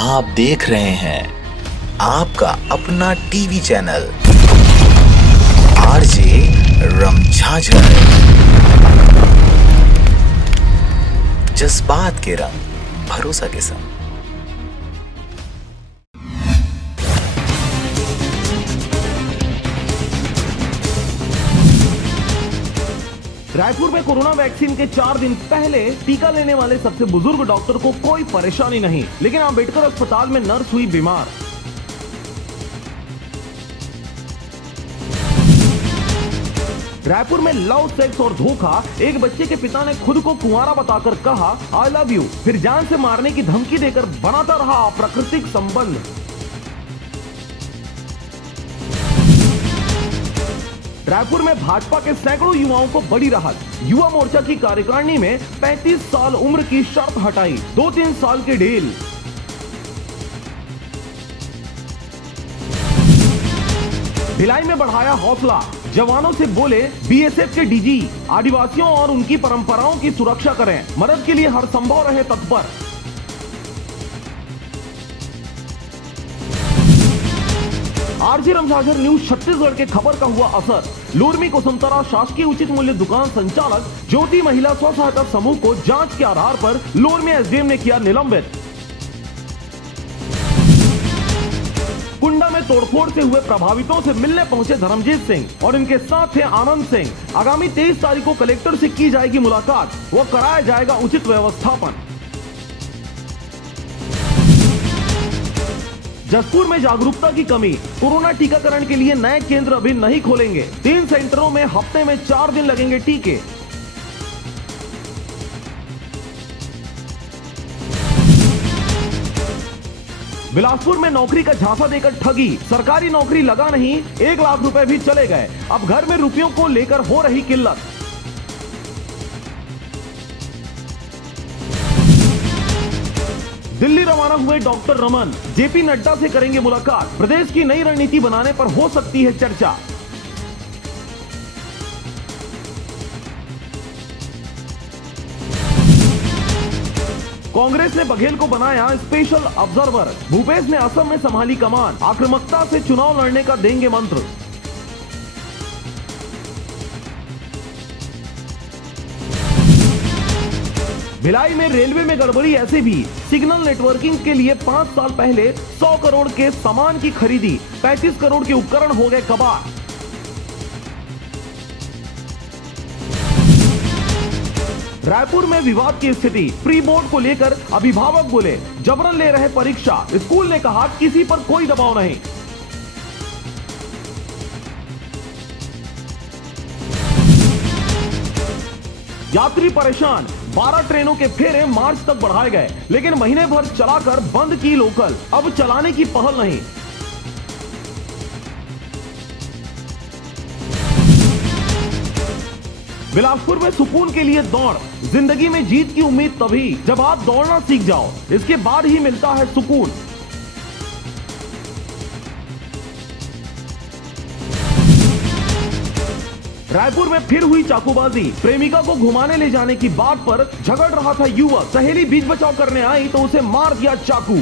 आप देख रहे हैं आपका अपना टीवी चैनल आरजे रमझाझर। जज्बात के रंग भरोसा के संग। रायपुर में कोरोना वैक्सीन के 4 दिन पहले टीका लेने वाले सबसे बुजुर्ग डॉक्टर को कोई परेशानी नहीं, लेकिन अंबेडकर अस्पताल में नर्स हुई बीमार। रायपुर में लव, सेक्स और धोखा। एक बच्चे के पिता ने खुद को कुंवारा बताकर कहा आई लव यू, फिर जान से मारने की धमकी देकर बनाता रहा अप्राकृतिक संबंध। रायपुर में भाजपा के सैकड़ों युवाओं को बड़ी राहत। युवा मोर्चा की कार्यकारिणी में 35 साल उम्र की शर्त हटाई, 2-3 साल की ढील। भिलाई में बढ़ाया हौसला, जवानों से बोले बीएसएफ के डीजी आदिवासियों और उनकी परंपराओं की सुरक्षा करें, मदद के लिए हर संभव रहे तत्पर। आरजे रमझाझर न्यूज छत्तीसगढ़ के खबर का हुआ असर। लूरमी कुसुमतरा शासकीय उचित मूल्य दुकान संचालक ज्योति महिला स्व सहायता समूह को जांच के आधार पर लूरमी एसडीएम ने किया निलंबित। कुंडा में तोड़फोड़ से हुए प्रभावितों से मिलने पहुंचे धर्मजीत सिंह और इनके साथ थे आनंद सिंह। आगामी 23 तारीख को कलेक्टर से की जाएगी मुलाकात, वो कराया जाएगा उचित व्यवस्थापन। जसपुर में जागरूकता की कमी, कोरोना टीकाकरण के लिए नए केंद्र अभी नहीं खोलेंगे। 3 सेंटरों में हफ्ते में 4 दिन लगेंगे टीके। बिलासपुर में नौकरी का झांसा देकर ठगी, सरकारी नौकरी लगा नहीं, 1 लाख रुपए भी चले गए। अब घर में रुपयों को लेकर हो रही किल्लत। दिल्ली रवाना हुए डॉक्टर रमन, जेपी नड्डा से करेंगे मुलाकात। प्रदेश की नई रणनीति बनाने पर हो सकती है चर्चा। कांग्रेस ने बघेल को बनाया स्पेशल ऑब्जर्वर। भूपेश ने असम में संभाली कमान, आक्रामकता से चुनाव लड़ने का देंगे मंत्र। भिलाई में रेलवे में गड़बड़ी ऐसे भी, सिग्नल नेटवर्किंग के लिए 5 साल पहले 100 करोड़ के सामान की खरीदी, 35 करोड़ के उपकरण हो गए कबाड़। रायपुर में विवाद की स्थिति, प्री बोर्ड को लेकर अभिभावक बोले जबरन ले रहे परीक्षा, स्कूल ने कहा किसी पर कोई दबाव नहीं। यात्री परेशान, 12 ट्रेनों के फेरे मार्च तक बढ़ाए गए, लेकिन महीने भर चलाकर बंद की लोकल, अब चलाने की पहल नहीं। बिलासपुर में सुकून के लिए दौड़, जिंदगी में जीत की उम्मीद तभी जब आप दौड़ना सीख जाओ, इसके बाद ही मिलता है सुकून। रायपुर में फिर हुई चाकूबाजी, प्रेमिका को घुमाने ले जाने की बात पर झगड़ रहा था युवक, सहेली बीच बचाव करने आई तो उसे मार दिया चाकू।